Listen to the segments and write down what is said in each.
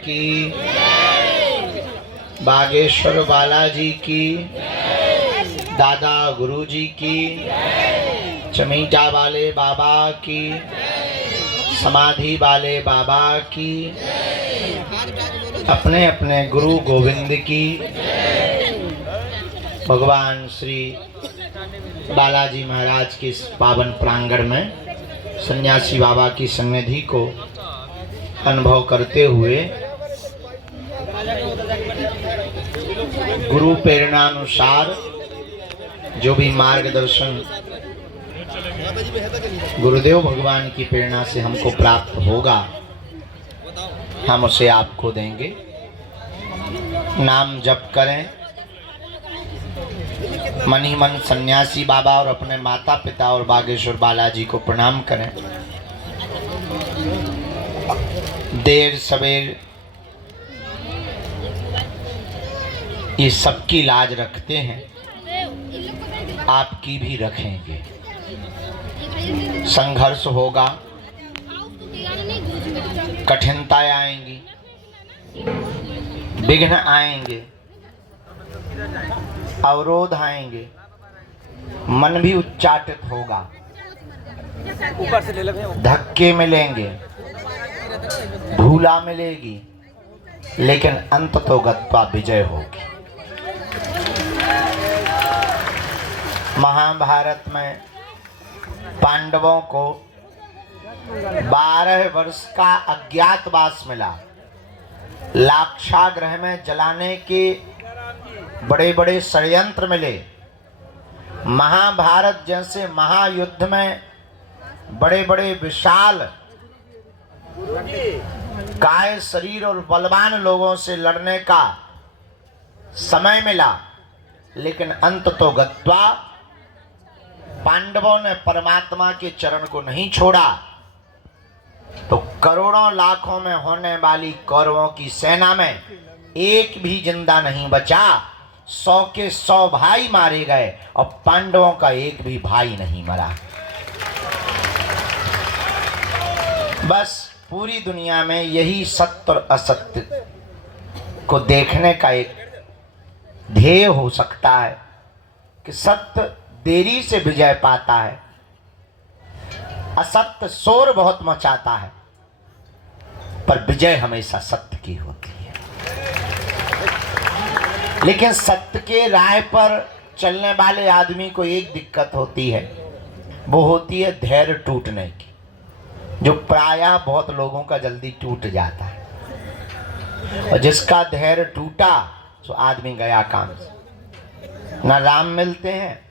की, बागेश्वर बालाजी की, दादा गुरुजी की, चमीटा वाले बाबा की, समाधि वाले बाबा की, अपने अपने गुरु गोविंद की, भगवान श्री बालाजी महाराज के इस पावन प्रांगण में सन्यासी बाबा की सन्निधि को अनुभव करते हुए गुरु प्रेरणा अनुसार जो भी मार्गदर्शन गुरुदेव भगवान की प्रेरणा से हमको प्राप्त होगा, हम उसे आपको देंगे। नाम जप करें, मन ही मन सन्यासी बाबा और अपने माता पिता और बागेश्वर बालाजी को प्रणाम करें। देर सवेर ये सबकी लाज रखते हैं, आपकी भी रखेंगे। संघर्ष होगा, कठिनताएं आएंगी, विघ्न आएंगे, अवरोध आएंगे, मन भी उच्चाटित होगा, ऊपर से ले लो, धक्के मिलेंगे, धूला मिलेगी, लेकिन अंत तो गत्वा विजय होगी। महाभारत में पांडवों को 12 वर्ष का अज्ञातवास मिला। लाक्षागृह में जलाने के बड़े बड़े षड्यंत्र मिले। महाभारत जैसे महायुद्ध में बड़े बड़े विशाल काय शरीर और बलवान लोगों से लड़ने का समय मिला, लेकिन अंत तो गत्वा पांडवों ने परमात्मा के चरण को नहीं छोड़ा, तो करोड़ों लाखों में होने वाली कौरवों की सेना में एक भी जिंदा नहीं बचा। 100 के 100 भाई मारे गए और पांडवों का एक भी भाई नहीं मरा। बस पूरी दुनिया में यही सत्य और असत्य को देखने का एक ध्येय हो सकता है कि सत्य देरी से विजय पाता है, असत्य शोर बहुत मचाता है, पर विजय हमेशा सत्य की होती है। लेकिन सत्य के राह पर चलने वाले आदमी को एक दिक्कत होती है, वो होती है धैर्य टूटने की, जो प्रायः बहुत लोगों का जल्दी टूट जाता है। और जिसका धैर्य टूटा तो आदमी गया काम से। न राम मिलते हैं,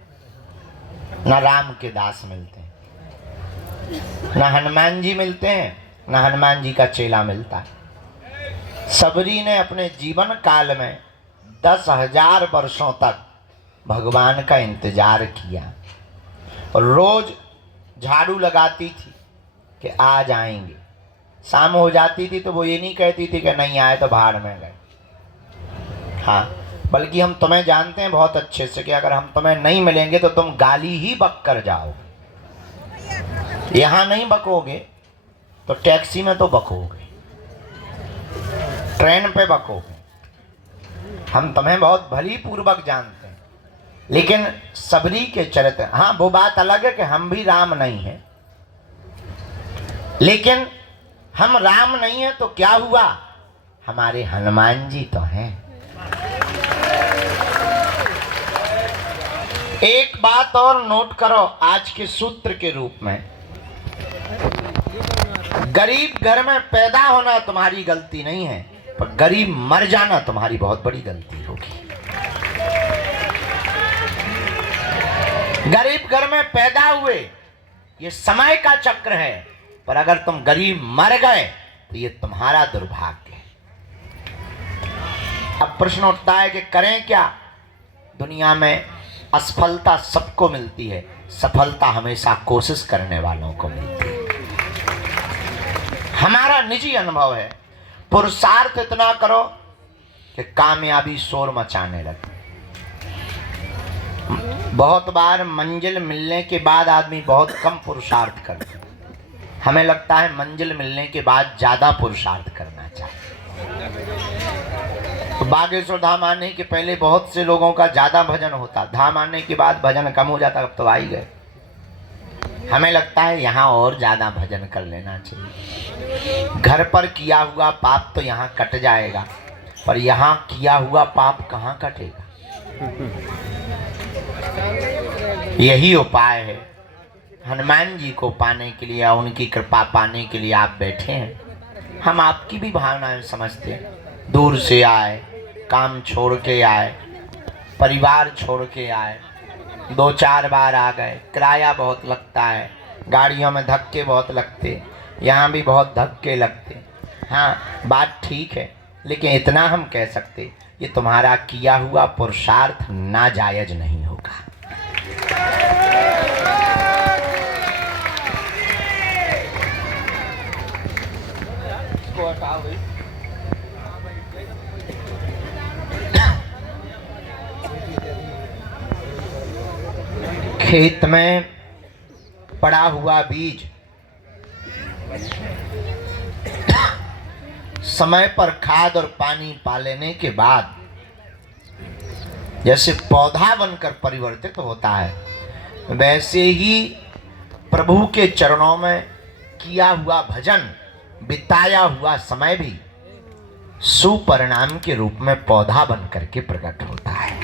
न राम के दास मिलते हैं, न हनुमान जी मिलते हैं, न हनुमान जी का चेला मिलता है। सबरी ने अपने जीवन काल में 10,000 वर्षों तक भगवान का इंतजार किया और रोज झाड़ू लगाती थी कि आज आएंगे। शाम हो जाती थी तो वो ये नहीं कहती थी कि नहीं आए तो भाड़ में गए। हाँ, बल्कि हम तुम्हें जानते हैं बहुत अच्छे से कि अगर हम तुम्हें नहीं मिलेंगे तो तुम गाली ही बक कर जाओगे। यहाँ नहीं बकोगे तो टैक्सी में तो बकोगे, ट्रेन पे बकोगे। हम तुम्हें बहुत भली पूर्वक जानते हैं, लेकिन सबरी के चरित्र, हाँ वो बात अलग है कि हम भी राम नहीं हैं, लेकिन हम राम नहीं हैं तो क्या हुआ, हमारे हनुमान जी तो हैं। एक बात और नोट करो आज के सूत्र के रूप में, गरीब घर में पैदा होना तुम्हारी गलती नहीं है, पर गरीब मर जाना तुम्हारी बहुत बड़ी गलती होगी। गरीब घर में पैदा हुए ये समय का चक्र है, पर अगर तुम गरीब मर गए तो ये तुम्हारा दुर्भाग्य है। अब प्रश्न उठता है कि करें क्या। दुनिया में असफलता सबको मिलती है, सफलता हमेशा कोशिश करने वालों को मिलती है। हमारा निजी अनुभव है, पुरुषार्थ इतना करो कि कामयाबी शोर मचाने लगे। बहुत बार मंजिल मिलने के बाद आदमी बहुत कम पुरुषार्थ करता है। हमें लगता है मंजिल मिलने के बाद ज़्यादा पुरुषार्थ करना चाहिए। तो बागेश्वर धाम आने के पहले बहुत से लोगों का ज़्यादा भजन होता, धाम आने के बाद भजन कम हो जाता, अब तो आ ही गए। हमें लगता है यहाँ और ज़्यादा भजन कर लेना चाहिए। घर पर किया हुआ पाप तो यहाँ कट जाएगा, पर यहाँ किया हुआ पाप कहाँ कटेगा। यही उपाय है। हनुमान जी को पाने के लिए, उनकी कृपा पाने के लिए आप बैठे हैं। हम आपकी भी भावनाएं समझते हैं। दूर से आए, काम छोड़ के आए, परिवार छोड़ के आए, 2-4 बार आ गए, किराया बहुत लगता है, गाड़ियों में धक्के बहुत लगते, यहाँ भी बहुत धक्के लगते। हाँ, बात ठीक है, लेकिन इतना हम कह सकते, ये तुम्हारा किया हुआ पुरुषार्थ नाजायज नहीं होगा। खेत में पड़ा हुआ बीज समय पर खाद और पानी पा लेने के बाद जैसे पौधा बनकर परिवर्तित होता है, वैसे ही प्रभु के चरणों में किया हुआ भजन, बिताया हुआ समय भी सुपरिणाम के रूप में पौधा बन करके प्रकट होता है।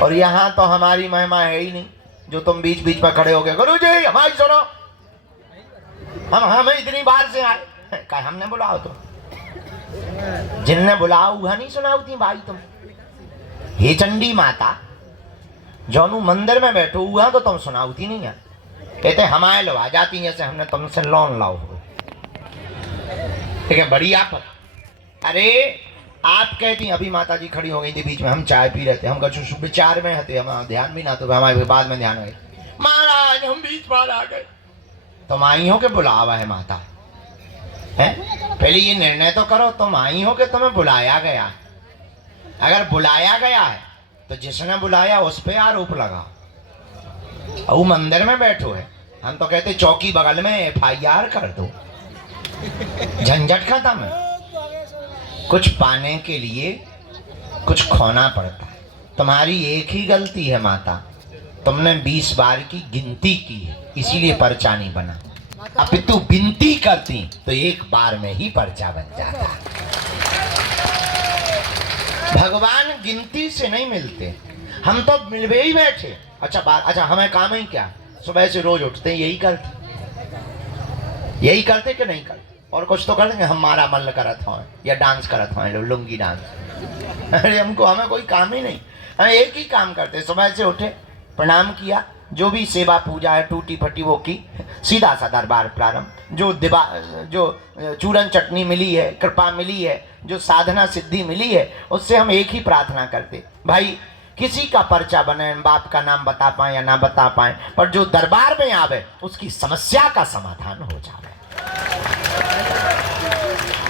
और यहाँ तो हमारी महिमा है ही नहीं, जो तुम बीच बीच में खड़े हो गए, गुरु जी हमारी सुनो, हम इतनी बार से आए, क्या हमने बुलाओ? तो जिनने बुलाओ वह नहीं सुनाओ थी भाई तुम। हे चंडी माता, जौनू मंदिर में बैठो हुआ तो तुम सुनाओ थी नहीं है, कहते हमारे लो आ जाती जैसे हमने तुमसे लोन लाओ हो। ठीक है, बड़ी आफत। अरे आप कहती अभी माता जी खड़ी हो गई थी बीच में, हम चाय पी रहे थे, हम कुछ विचार में हते, हम ध्यान भी ना, तो हमारे बाद में ध्यान गए, महाराज हम बीच बार आ गए। तुम आई हो के बुलावा है माता है? पहले ये निर्णय तो करो, तुम आई हो कि तुम्हें बुलाया गया। अगर बुलाया गया है तो जिसने बुलाया उस पे आरोप लगा। वो मंदिर में बैठो है, हम तो कहते चौकी बगल में FIR कर दो, झंझट खत्म है। कुछ पाने के लिए कुछ खोना पड़ता है। तुम्हारी एक ही गलती है माता, तुमने 20 बार की गिनती की है, इसीलिए पर्चा नहीं बना। अब तू गिनती करती तो एक बार में ही पर्चा बन जाता। भगवान गिनती से नहीं मिलते, हम तो मिलवे ही बैठे। अच्छा हमें काम ही क्या, सुबह से रोज उठते हैं यही करते कि नहीं करते? और कुछ तो कर देंगे, हमारा मन करत हो या डांस करत हो, लुंगी डांस। अरे हमें कोई काम ही नहीं, हम एक ही काम करते। सुबह से उठे, प्रणाम किया, जो भी सेवा पूजा है टूटी फटी वो की, सीधा सा दरबार प्रारंभ। जो चूरन चटनी मिली है, कृपा मिली है, जो साधना सिद्धि मिली है, उससे हम एक ही प्रार्थना करते, भाई किसी का पर्चा बने, बाप का नाम बता पाए या ना बता पाए, पर जो दरबार में आवे उसकी समस्या का समाधान हो जाए।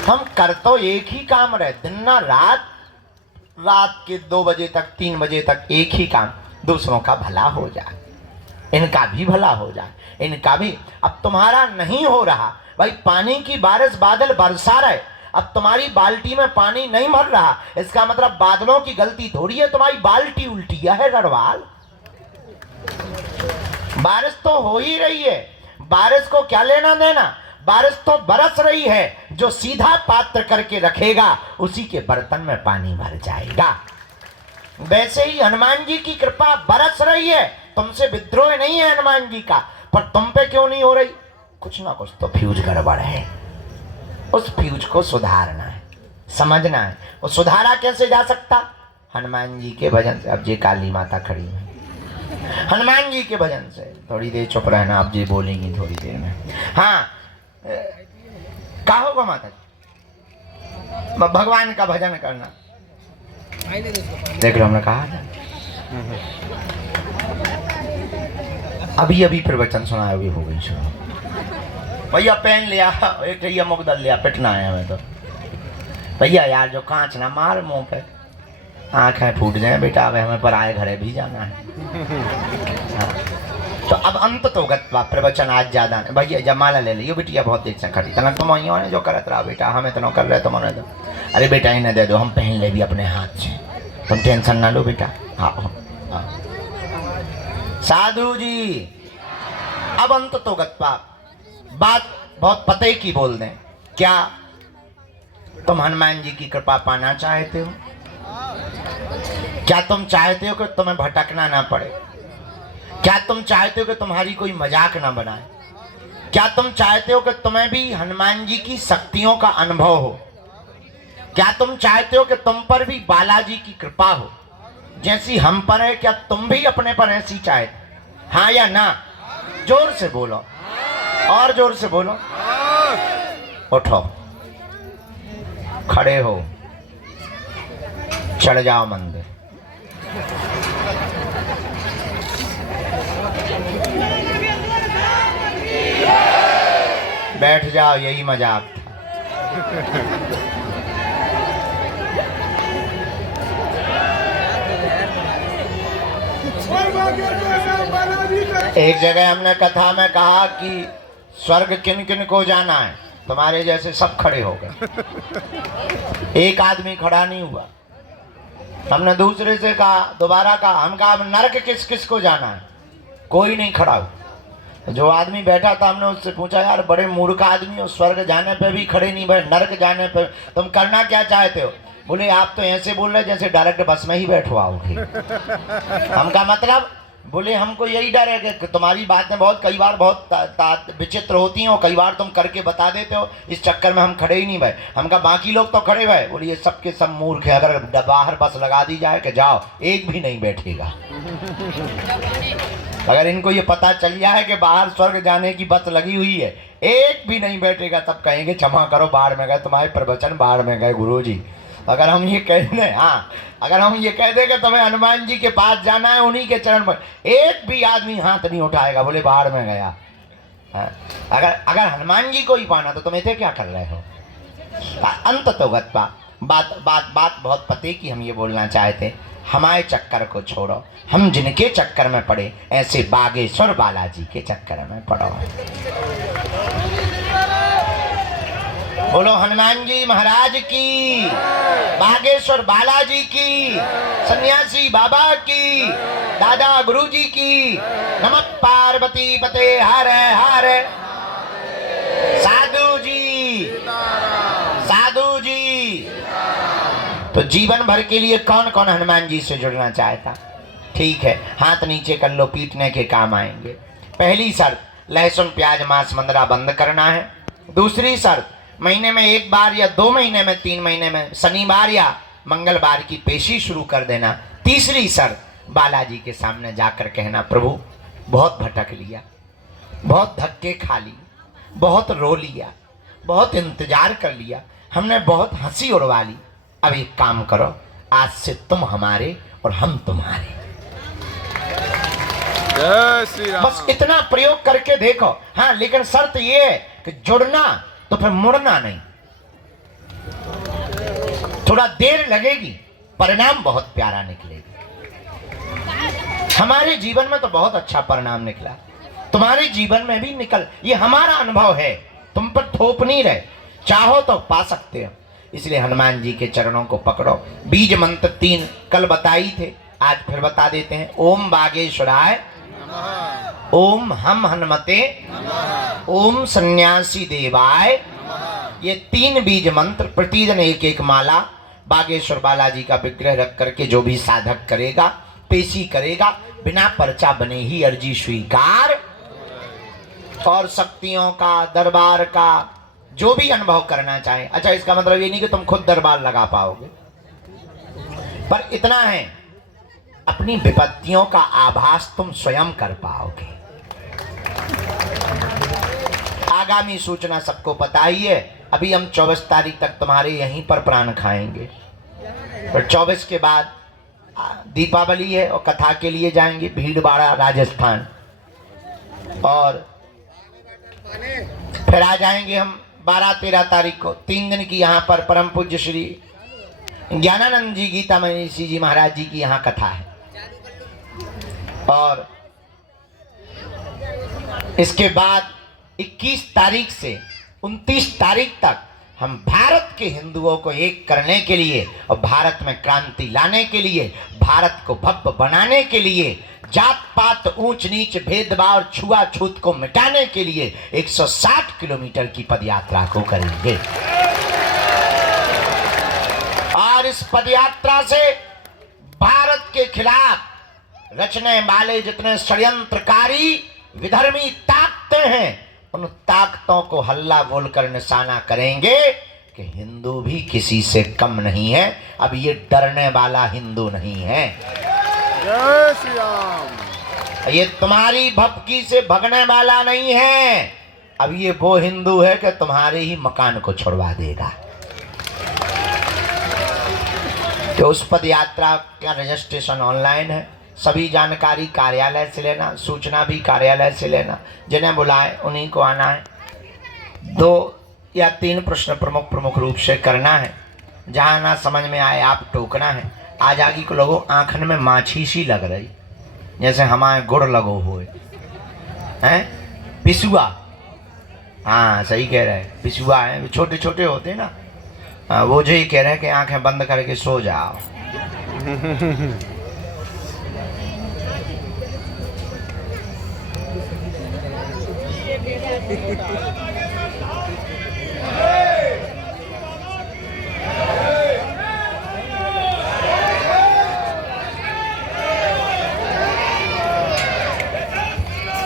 हम कर तो एक ही काम रहे, दिन ना रात के 2 बजे तक 3 बजे तक एक ही काम, दूसरों का भला हो जाए, इनका भी भला हो जाए, इनका भी। अब तुम्हारा नहीं हो रहा भाई, पानी की बारिश बादल बरसा रहे, अब तुम्हारी बाल्टी में पानी नहीं भर रहा, इसका मतलब बादलों की गलती थोड़ी है, तुम्हारी बाल्टी उल्टी है गढ़वाल। बारिश तो हो ही रही है, बारिश को क्या लेना देना, बारिश तो बरस रही है, जो सीधा पात्र करके रखेगा उसी के बर्तन में पानी भर जाएगा। वैसे ही हनुमान जी की कृपा बरस रही है, तुमसे विद्रोह नहीं है हनुमान जी का, पर तुम पे क्यों नहीं हो रही? कुछ ना कुछ तो फ्यूज गड़बड़ है, उस फ्यूज को सुधारना है, समझना है। वो सुधारा कैसे जा सकता? हनुमान जी के भजन से। अब ये काली माता खड़ी है, हनुमान जी के भजन से। थोड़ी देर चुप रहना, अब जी बोलेंगी थोड़ी देर में। हाँ, क्या होगा माता जी? भगवान का भजन करना। देख लो, हमने कहा था अभी प्रवचन सुनाया, अभी हो गई सुनो। भैया पेन लिया, एक ये मुकदल लिया, पिटना है हमें तो। भैया यार जो कांच ना मार मुंह पे, आंखें फूट जाए बेटा, अब हमें पर आए घरे भी जाना है। हाँ। तो अब अंत तो गत्वा प्रवचन आज ज्यादा नहीं भैया, जमाला ले लियो बिटिया, बहुत देर से खड़ी तना तुम आई हो जो करत रहा बेटा, हमें तो न कर रहे तुम उन्हें दो। अरे बेटा इन्हें दे दो, हम पहन ले भी अपने हाथ से, तुम टेंशन ना लो बेटा। हाँ हाँ साधु जी, अब अंत तो गत्वा, बात बहुत पते की बोल दें। क्या तुम हनुमान जी की कृपा पाना चाहते हो? क्या तुम चाहते हो कि तुम्हें भटकना ना पड़े? क्या तुम चाहते हो कि तुम्हारी कोई मजाक ना बनाए? क्या तुम चाहते हो कि तुम्हें भी हनुमान जी की शक्तियों का अनुभव हो? क्या तुम चाहते हो कि तुम पर भी बालाजी की कृपा हो जैसी हम पर है? क्या तुम भी अपने पर ऐसी चाहते? हाँ या ना? जोर से बोलो, और जोर से बोलो। उठो, खड़े हो, चढ़ जाओ मंदिर। बैठ जाओ, यही मजाक था। एक जगह हमने कथा में कहा कि स्वर्ग किन किन को जाना है, तुम्हारे जैसे सब खड़े हो गए, एक आदमी खड़ा नहीं हुआ। हमने दूसरे से कहा, दोबारा कहा, हम कहा नरक किस किस को जाना है, कोई नहीं खड़ा हुआ। जो आदमी बैठा था हमने उससे पूछा, यार बड़े मूर्ख आदमी हो, स्वर्ग जाने पे भी खड़े नहीं भाई, नरक जाने पे तुम करना क्या चाहते हो? बोले आप तो ऐसे बोल रहे जैसे डायरेक्ट बस में ही बैठवाओगे। हमका मतलब, बोले हमको यही डर है कि तुम्हारी बातें बहुत कई बार बहुत विचित्र होती हैं और कई बार तुम करके बता देते हो, इस चक्कर में हम खड़े ही नहीं भाई। हमका बाकी लोग तो खड़े भाई। बोले ये सबके सब मूर्ख है, अगर बाहर बस लगा दी जाए कि जाओ, एक भी नहीं बैठेगा। अगर इनको ये पता चल जाए कि बाहर स्वर्ग जाने की बस लगी हुई है, एक भी नहीं बैठेगा, तब कहेंगे क्षमा करो, बाढ़ में गए, तुम्हारे प्रवचन बाढ़ में गए गुरुजी। अगर हम ये कह दें, हाँ अगर हम ये कह दें कि तुम्हें हनुमान जी के पास जाना है, उन्हीं के चरण पर, एक भी आदमी हाथ नहीं उठाएगा, बोले बाहर में गया। हाँ? अगर हनुमान जी को ही पाना तो तुम इसे क्या कर रहे हो? अंत तो गत्वा, बात बहुत पते की हम ये बोलना चाहते, हमारे चक्कर को छोड़ो, हम जिनके चक्कर में पड़े ऐसे बागेश्वर बालाजी के चक्कर में पड़ो। बोलो हनुमान जी महाराज की, बागेश्वर बालाजी की, सन्यासी बाबा की, दादा गुरुजी की। नमः पार्वती पते हर हर। साधु जी, साधु जी। तो जीवन भर के लिए कौन कौन हनुमान जी से जुड़ना चाहता? ठीक है, हाथ नीचे कर लो, पीटने के काम आएंगे। पहली शर्त, लहसुन प्याज मांस मंदरा बंद करना है। दूसरी शर्त, महीने में एक बार या 2 महीने में 3 महीने में शनिवार या मंगलवार की पेशी शुरू कर देना। तीसरी शर्त, बालाजी के सामने जाकर कहना, प्रभु बहुत भटक लिया, बहुत धक्के खा लिए, बहुत रो लिया, बहुत इंतजार कर लिया, हमने बहुत हंसी उड़वा ली, अब एक काम करो, आज से तुम हमारे और हम तुम्हारे। बस इतना प्रयोग करके देखो। हाँ, लेकिन शर्त ये है कि जुड़ना तो फिर मुड़ना नहीं। थोड़ा देर लगेगी, परिणाम बहुत प्यारा निकलेगा। हमारे जीवन में तो बहुत अच्छा परिणाम निकला, तुम्हारे जीवन में भी निकल, ये हमारा अनुभव है, तुम पर थोप नहीं रहे, चाहो तो पा सकते हो। इसलिए हनुमान जी के चरणों को पकड़ो। बीज मंत्र 3 कल बताई थे, आज फिर बता देते हैं। ओम बागेश्वराय, ओम हम हनुमते, ओम सन्यासी देवाय। ये 3 बीज मंत्र प्रतिदिन एक एक माला बागेश्वर बालाजी का विग्रह रख करके जो भी साधक करेगा, पेशी करेगा, बिना पर्चा बने ही अर्जी स्वीकार। और शक्तियों का, दरबार का जो भी अनुभव करना चाहे। अच्छा, इसका मतलब ये नहीं कि तुम खुद दरबार लगा पाओगे, पर इतना है, अपनी विपत्तियों का आभास तुम स्वयं कर पाओगे। आगामी सूचना सबको पता ही है। अभी हम 24 तारीख तक तुम्हारे यहीं पर प्राण खाएंगे, और 24 के बाद दीपावली है और कथा के लिए जाएंगे भीलवाड़ा राजस्थान, और फिर आ जाएंगे हम 12-13 तारीख को। 3 दिन की यहाँ पर परम पूज्य श्री ज्ञानानंद जी गीता मनीषी जी महाराज जी की यहाँ कथा है, और इसके बाद 21 तारीख से 29 तारीख तक हम भारत के हिंदुओं को एक करने के लिए और भारत में क्रांति लाने के लिए, भारत को भव्य बनाने के लिए, जात पात ऊंच नीच भेदभाव और छुआछूत को मिटाने के लिए 160 किलोमीटर की पदयात्रा को करेंगे। और इस पदयात्रा से भारत के खिलाफ रचने वाले जितने षड्यंत्रकारी विधर्मी ताकतें हैं, उन ताकतों को हल्ला बोलकर निशाना करेंगे कि हिंदू भी किसी से कम नहीं है। अब ये डरने वाला हिंदू नहीं है। जय श्री राम। ये तुम्हारी भपकी से भगने वाला नहीं है। अब ये वो हिंदू है कि तुम्हारे ही मकान को छुड़वा देगा। तो उस पद यात्रा का रजिस्ट्रेशन ऑनलाइन है। सभी जानकारी कार्यालय से लेना, सूचना भी कार्यालय से लेना। जिन्हें बुलाए उन्हीं को आना है। 2 या 3 प्रश्न प्रमुख रूप से करना है। जहाँ ना समझ में आए आप टोकना है। आज आगे को लोगों आँखन में माछी सी लग रही, जैसे हमारे गुड़ लगो हुए हैं। पिसुआ, हाँ सही कह रहे हैं, पिसुआ है, छोटे छोटे होते हैं ना। वो जो ही कह रहे हैं कि आंखें बंद करके सो जाओ।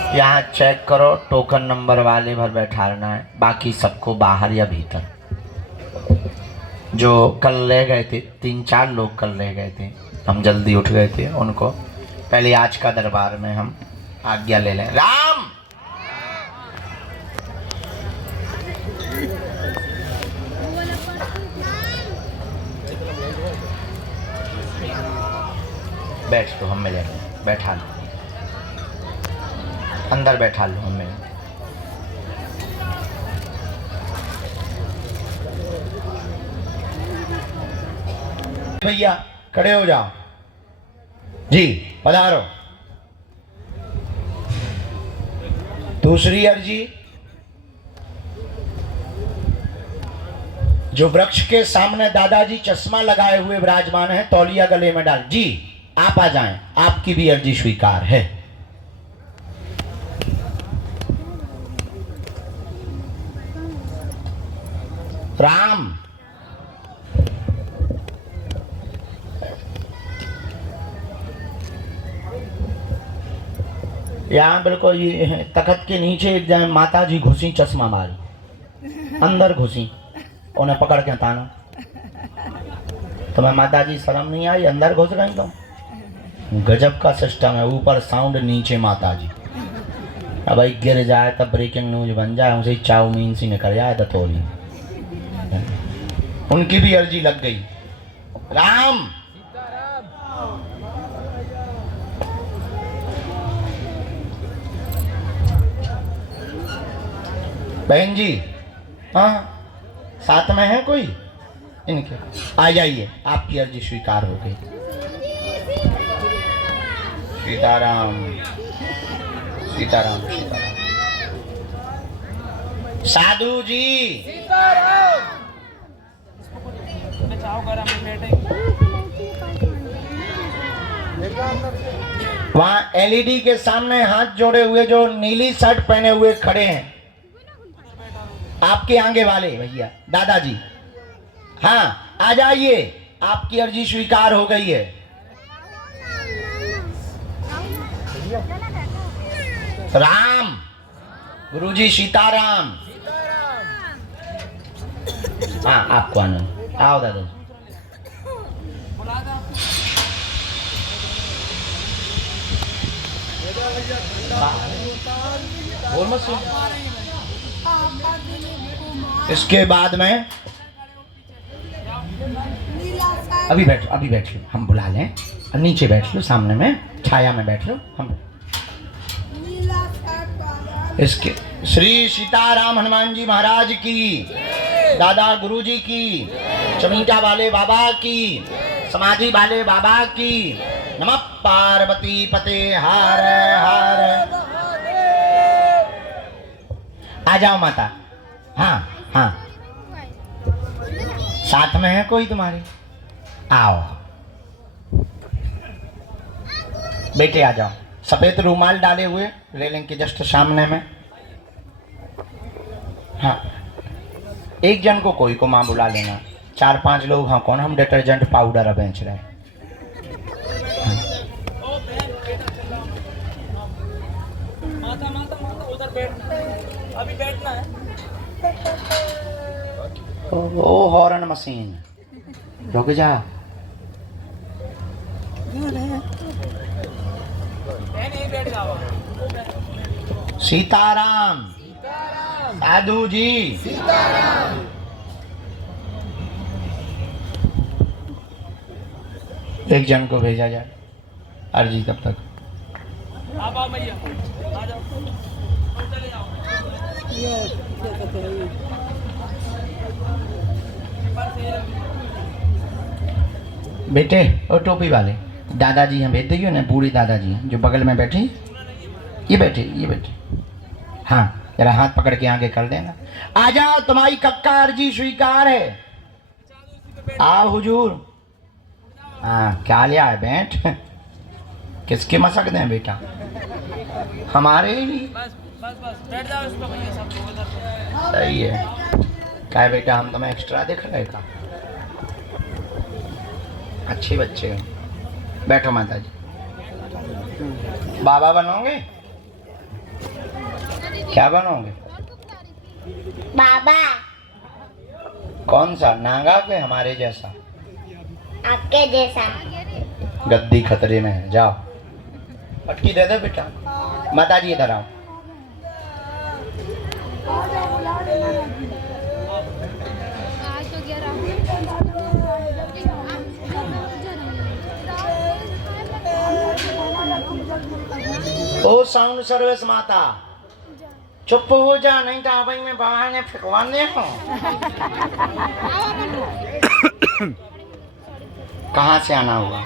यहाँ चेक करो, टोकन नंबर वाले भर बैठाना है, बाकी सबको बाहर या भीतर। जो कल ले गए थे, 3-4 लोग कल ले गए थे, हम जल्दी उठ गए थे, उनको पहले आज का दरबार में हम आज्ञा ले लें। राम बैठ लो, हम में जाएंगे, बैठा लो, अंदर बैठा लो हमें। भैया खड़े हो जाओ जी, पधारो। दूसरी अर्जी, जो वृक्ष के सामने दादाजी चश्मा लगाए हुए विराजमान है, तौलिया गले में डाल जी, आप आ जाएं, आपकी भी अर्जी स्वीकार है। राम यहाँ बिल्कुल ये तखत के नीचे एक जगह माता जी घुसी, चश्मा मारी, अंदर घुसी, उन्हें पकड़ के ताना। तुम्हें माता जी शर्म नहीं आई, अंदर घुस गई तुम? गजब का सिस्टम है, ऊपर साउंड नीचे माता जी। अब भाई गिर जाए तब ब्रेकिंग न्यूज बन जाए, उसे चाउमीन सी निकल जाए तो थोड़ी। उनकी भी अर्जी लग गई। राम बहन जी, हाँ साथ में है कोई इनके? आ जाइए, आपकी अर्जी स्वीकार हो गई। सीताराम सीताराम सीताराम। साधु जी वहां एलईडी के सामने हाथ जोड़े हुए जो नीली शर्ट पहने हुए खड़े हैं, आपके आगे वाले भैया दादाजी, हाँ आ जाइए, आपकी अर्जी स्वीकार हो गई है। राम गुरुजी सीताराम। हाँ आपको आनंद, आओ दादाजी। बोल मत सुन। इसके बाद में अभी बैठो, अभी बैठ लो, हम बुला लें। नीचे बैठ लो, सामने में छाया में बैठ लो। हम इसके श्री सीताराम हनुमान जी महाराज की, दादा गुरु जी की, चमीटा वाले बाबा की, समाधि वाले बाबा की। नमः पार्वती पते हर हर। आ जाओ माता। हाँ हाँ, साथ में है कोई तुम्हारे? आओ बेटे, आ जाओ। सफेद रूमाल डाले हुए रेलिंग के जस्ट सामने में। हाँ, एक जन को कोई को माँ बुला लेना। 4-5 लोग हाँ कौन, हम डिटर्जेंट पाउडर बेच रहे हैं। माता माता माता उधर बैठना है, अभी बैठना है। ओ हॉर्न मशीन, रुक जा। नहीं बैठ जाओ। सीताराम, साधु जी, एक जन को भेजा जाए अर्जी तब तक। आप आओ भैया, आ जाओ, चले जाओ। बेटे और टोपी वाले दादाजी हैं, भेज देगी ना, बूढ़ी दादाजी हैं जो बगल में बैठी। ये बैठे, ये बैठे। हाँ जरा हाथ पकड़ के आगे कर देना। आ जाओ, तुम्हारी कक्का अर्जी स्वीकार है। आओ हुजूर। हाँ क्या लिया है, बैठ। किसके मशक दें बेटा, हमारे ही। बस बस बस बैठ जाओ इस पे भैया, सब उधर। सही है। क्या है बेटा, हम तुम्हें एक्स्ट्रा देख रहे का? अच्छे बच्चे हो। बैठो माता जी। बाबा बनोगे? क्या बनोगे? बाबा। कौन सा, नागा के हमारे जैसा? आपके जैसा। गद्दी खतरे में है, जाओ। पटकी दे दे बेटा। माता जी इधर आओ। ओ साउंड सर्विस माता, चुप हो जा, नहीं तो भाई मैं बहाने फिकवाने हो। कहाँ से आना हुआ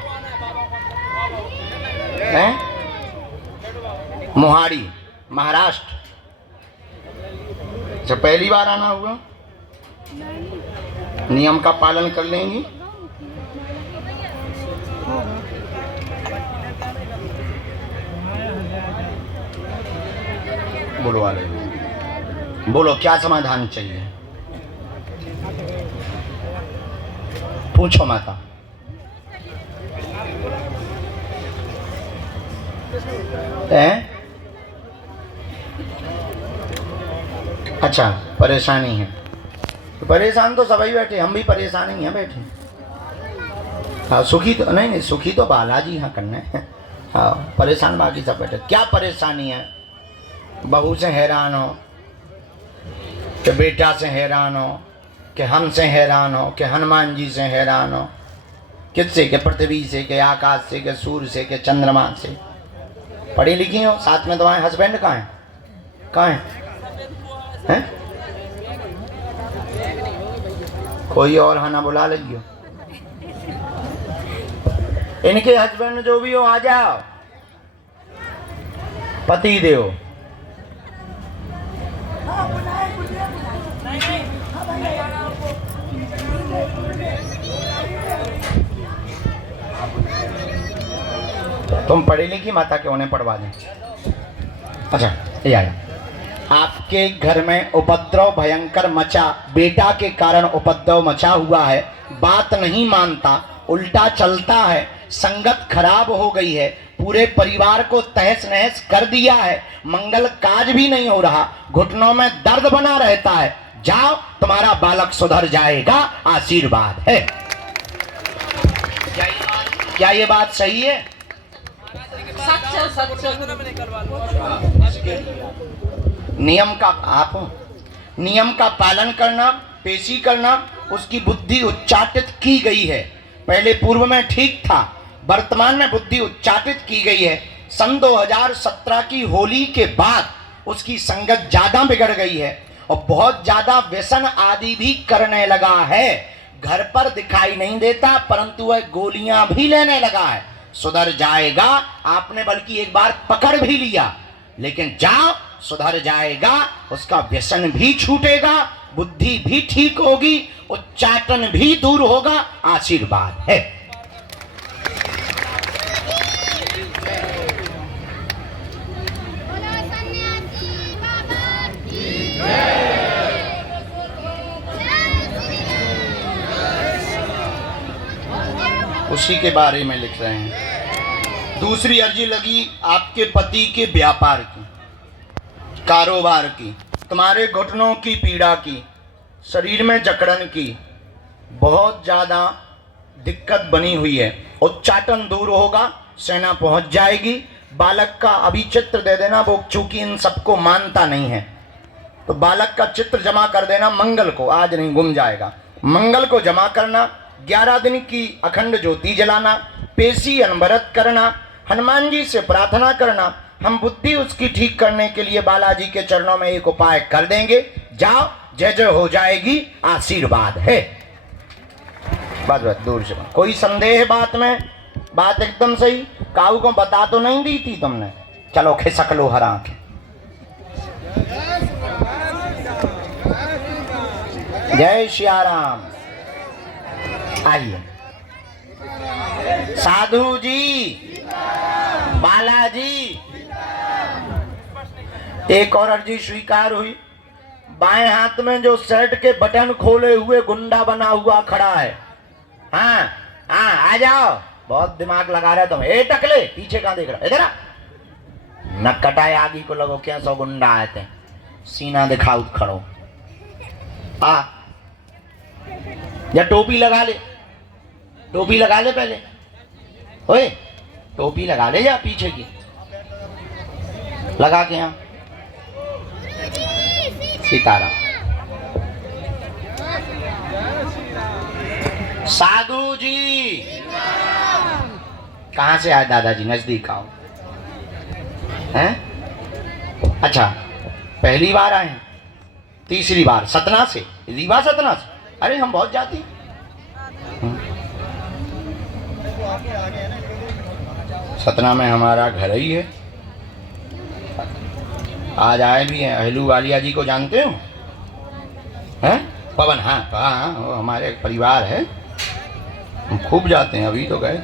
है? मोहाड़ी, महाराष्ट्र। अच्छा, पहली बार आना हुआ? नियम का पालन कर लेंगी? बोलो वाले, बोलो क्या समाधान चाहिए? पूछो माता। अच्छा, परेशानी है। तो परेशान तो सभी बैठे, हम भी परेशान ही हैं बैठे। हाँ सुखी तो नहीं, सुखी तो बालाजी हाँ करने। हाँ परेशान बाकी सब बैठे। क्या परेशानी है? बहू से हैरान हो, कि बेटा से हैरान हो, कि हमसे हैरान हो, कि हनुमान जी से हैरान हो, किससे? के पृथ्वी से, के आकाश से, के सूर्य से, के चंद्रमा से। पढ़ी लिखी हो? साथ में तुम्हारे हस्बैंड कहाँ हैं? कहाँ हैं? कोई और हाना बुला लीजिए। इनके हस्बैंड जो भी हो आ जाओ। पति देव तुम पढ़ी लिखी माता के उन्हें पढ़वा दें। अच्छा ये आया। आपके घर में उपद्रव भयंकर मचा, बेटा के कारण उपद्रव मचा हुआ है। बात नहीं मानता, उल्टा चलता है, संगत खराब हो गई है, पूरे परिवार को तहस नहस कर दिया है, मंगल काज भी नहीं हो रहा, घुटनों में दर्द बना रहता है। जाओ, तुम्हारा बालक सुधर जाएगा, आशीर्वाद है। क्या ये बात सही है? नियम का आप नियम का पालन करना, पेशी करना, उसकी बुद्धि उच्चाटित की गई है। पहले पूर्व में ठीक था, वर्तमान में बुद्धि उच्चाटित की गई है। सन 2017 की होली के बाद उसकी संगत ज्यादा बिगड़ गई है और बहुत ज्यादा व्यसन आदि भी करने लगा है। घर पर दिखाई नहीं देता, परंतु वह गोलियां भी लेने लगा है। सुधर जाएगा। आपने बल्कि एक बार पकड़ भी लिया, लेकिन जाओ, सुधर जाएगा, उसका व्यसन भी छूटेगा, बुद्धि भी ठीक होगी, उच्चाटन भी दूर होगा। आशीर्वाद है। उसी के बारे में लिख रहे हैं। दूसरी अर्जी लगी आपके पति के व्यापार की, कारोबार की, तुम्हारे घुटनों की पीड़ा की, शरीर में जकड़न की, बहुत ज़्यादा दिक्कत बनी हुई है। उच्चाटन दूर होगा, सेना पहुंच जाएगी। बालक का अभी चित्र दे देना, वो चूंकि इन सबको मानता नहीं है तो बालक का चित्र जमा कर देना मंगल को, आज नहीं गुम जाएगा। मंगल को जमा करना, 11 दिन की अखंड ज्योति जलाना, पेशी अनवरत करना, हनुमान जी से प्रार्थना करना। हम बुद्धि उसकी ठीक करने के लिए बालाजी के चरणों में एक उपाय कर देंगे। जाओ, जय जय हो जाएगी। आशीर्वाद है। बस बस, दूर से कोई संदेह है बात में? बात एकदम सही। काऊ को बता तो नहीं दी थी तुमने? चलो खिसक लो हर आंखें। जय श्री राम। आइए साधु जी, बालाजी। एक और अर्जी स्वीकार हुई। बाएं हाथ में जो शर्ट के बटन खोले हुए गुंडा बना हुआ खड़ा है, हाँ हाँ आ जाओ। बहुत दिमाग लगा रहे तुम। ए टकले, पीछे कहाँ देख रहा? इधर आ। न कटाए आगे को लगो क्या 100 गुंडा आए थे। सीना दिखाओ, खड़ो आ। या टोपी लगा ले, टोपी लगा ले पहले। ओए टोपी लगा ले या पीछे की लगा के। यहाँ सीताराम। साधु जी कहाँ से आए? दादाजी नजदीक आओ। हैं? अच्छा, पहली बार आए? तीसरी बार? सतना से? रीवा सतना से? अरे हम बहुत जाते हैं। सतना में हमारा घर ही है। आज आए भी हैं। अहलू वालिया जी को जानते हो? हैं? पवन? हाँ हाँ, वो हमारे परिवार है, हम खूब जाते हैं। अभी तो गए।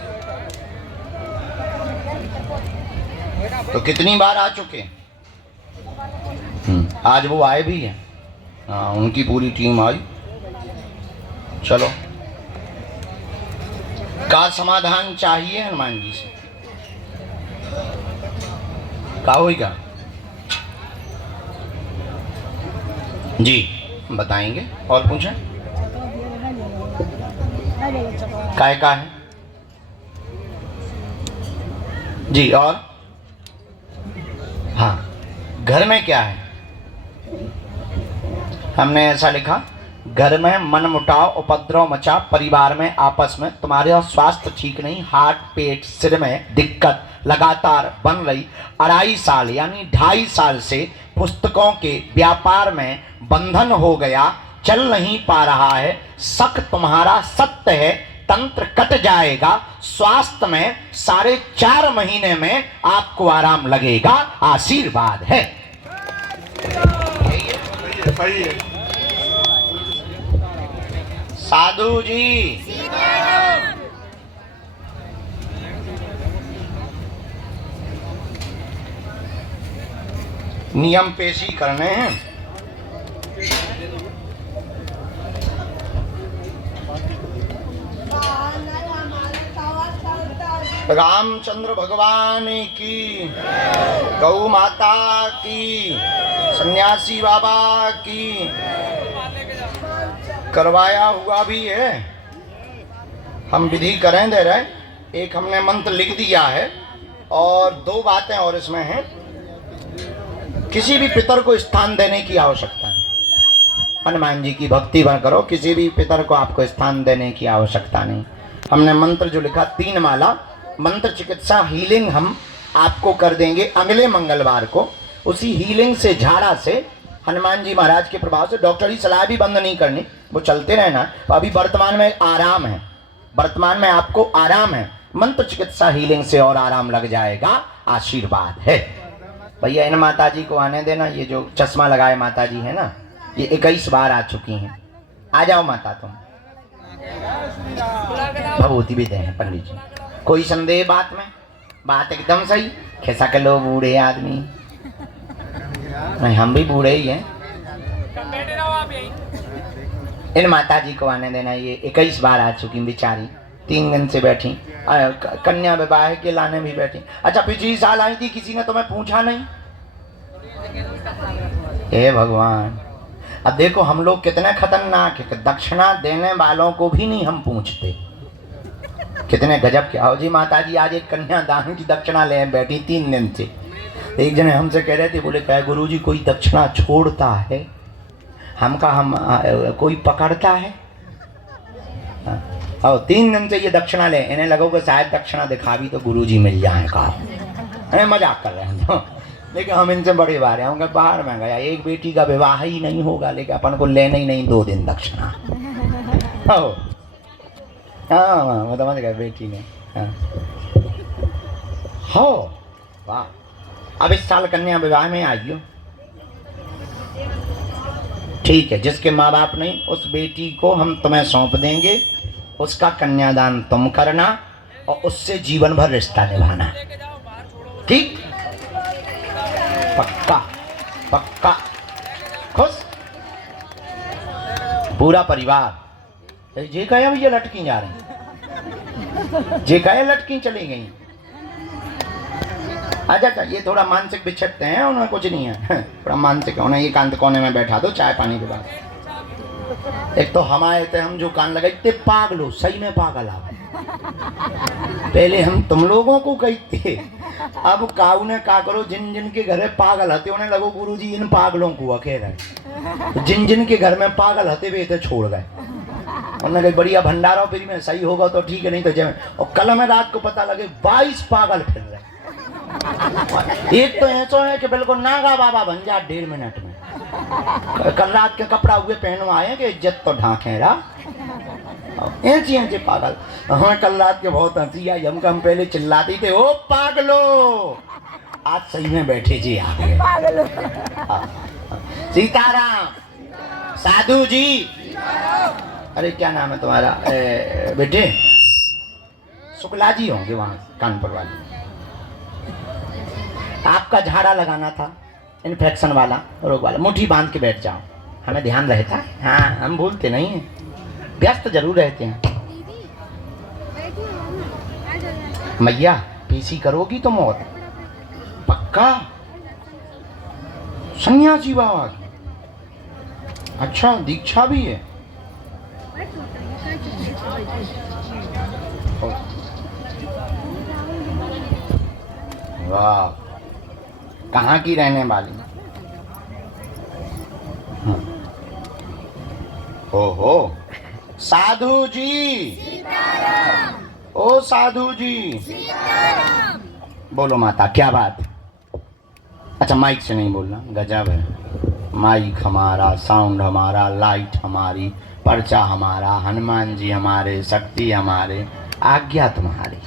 तो कितनी बार आ चुके? आज वो आए भी हैं। हाँ, उनकी पूरी टीम आई। चलो, का समाधान चाहिए हनुमान जी से? का होगा जी? बताएंगे। और पूछें? काय का है जी? और हाँ, घर में क्या है? हमने ऐसा लिखा, घर में मनमुटाव उपद्रव मचा, परिवार में आपस में, तुम्हारे स्वास्थ्य ठीक नहीं, हार्ट पेट सिर में दिक्कत लगातार बन रही, 2.5 साल यानी 2.5 साल से पुस्तकों के व्यापार में बंधन हो गया, चल नहीं पा रहा है, शक तुम्हारा सत्य है, तंत्र कट जाएगा, स्वास्थ्य में 4.5 महीने में आपको आराम लगेगा। आशीर्वाद है। सही है। साधु जी नियम पेशी करने हैं। रामचंद्र भगवान की, गौ माता की, सन्यासी बाबा की। करवाया हुआ भी है, हम विधि करें दे रहे। एक हमने मंत्र लिख दिया है और 2 बातें और इसमें हैं। किसी भी पितर को स्थान देने की आवश्यकता नहीं। हनुमान जी की भक्ति भर करो, किसी भी पितर को आपको स्थान देने की आवश्यकता नहीं। हमने मंत्र जो लिखा 3 माला मंत्र चिकित्सा हीलिंग हम आपको कर देंगे अगले मंगलवार को। उसी हीलिंग से, झाड़ा से, हनुमान जी महाराज के प्रभाव से, डॉक्टरी सलाह भी बंद नहीं करनी, वो चलते रहना। तो अभी वर्तमान में आराम है, वर्तमान में आपको आराम है। मंत्र चिकित्सा हीलिंग से और आराम लग जाएगा। आशीर्वाद है। भैया इन माता जी को आने देना। ये जो चश्मा लगाए माता जी है ना, ये 21 बार आ चुकी हैं। आ जाओ माता तुम। भगवती भी दे पंडित जी। कोई संदेह बात में? बात एकदम सही। खिसक लो बूढ़े आदमी। नहीं, हम भी बूढ़े ही हैं। बैठे रहो आप यहीं। इन माता जी को आने देना। ये 21 बार आ चुकी बेचारी, 3 दिन से बैठी। कन्या विवाह के लाने भी बैठी। अच्छा, पिछली साल आई थी, किसी ने तुम्हें पूछा नहीं? हे भगवान, अब देखो हम लोग कितने खतरनाक है, दक्षिणा देने वालों को भी नहीं हम पूछते। कितने गजब के। आओ जी माता जी, आज एक कन्यादान की दक्षिणा ले बैठी 3 दिन से। एक जने हमसे कह रहे थे, बोले क्या गुरुजी कोई दक्षिणा छोड़ता है? हम कोई पकड़ता है? और 3 दिन से ये दक्षिणा ले, इन्हें लगो कि शायद दक्षिणा दिखा भी तो गुरुजी मिल जाए का। अरे मजाक कर रहे हैं तो। लेकिन हम इनसे बड़े बार हैं। उनके बाहर में गया, एक बेटी का विवाह ही नहीं होगा, लेकिन अपन को लेना ही नहीं 2 दिन दक्षिणा। हाँ वो समझ गए बेटी ने। हो वाह। अब इस साल कन्या विवाह में आइयो। ठीक है, जिसके माँ बाप नहीं, उस बेटी को हम तुम्हें सौंप देंगे। उसका कन्यादान तुम करना और उससे जीवन भर रिश्ता निभाना। ठीक? पक्का पक्का। खुश? पूरा परिवार। जे कहे भैया लटकी जा रही, जे कहे लटकी चली गई। अच्छा, ये थोड़ा मानसिक बिछड़ते हैं, उन्हें कुछ नहीं है। थोड़ा मानसिक है, उन्हें एकांत कोने में बैठा दो चाय पानी के बाद। एक तो हम आए थे, हम जो कान लगाते पागलो, सही में पागल आ। पहले हम तुम लोगों को कहते, अब काऊ ने का करो, जिन जिन के घर पागल हते उन्हें लगो गुरुजी इन पागलों को अकेले। जिन जिन के घर में पागल हते वे थे छोड़ गए। उन्होंने कहा बढ़िया भंडारा फ्री में, सही होगा तो ठीक है, नहीं तो जय। और कल हमें रात को पता लगे 22 पागल फिर रहे। एक तो ऐसा है कि बिल्कुल नागा बाबा बन जा 1.5 मिनट में। कल रात के कपड़ा हुए पहनो आए कि इज्जत तो ढांके रहा। ऐसे पागल। हमें कल रात के बहुत हंसी आई। हम पहले चिल्लाती थे, ओ पागलो। आज सही में बैठे जी आ गए। सीताराम। साधु जी। अरे क्या नाम है तुम्हारा बेटे? शुक्ला जी होंगे वहाँ कानपुर वाले। आपका झाड़ा लगाना था, इन्फेक्शन वाला, रोग वाला। मुट्ठी बांध के बैठ जाओ, हमें ध्यान रहता है। हाँ, हम भूलते नहीं हैं, व्यस्त जरूर रहते हैं। मैया पीसी करोगी तो मौत पक्का। सन्यासी बाबा की अच्छा दीक्षा भी है। वाह, कहाँ की रहने वाली? ओहो, साधु जी। ओ साधु जी। बोलो माता, क्या बात? अच्छा, माइक से नहीं बोलना, गजब है। माइक हमारा, साउंड हमारा, लाइट हमारी, पर्चा हमारा, हनुमान जी हमारे, शक्ति हमारे, आज्ञा तुम्हारी।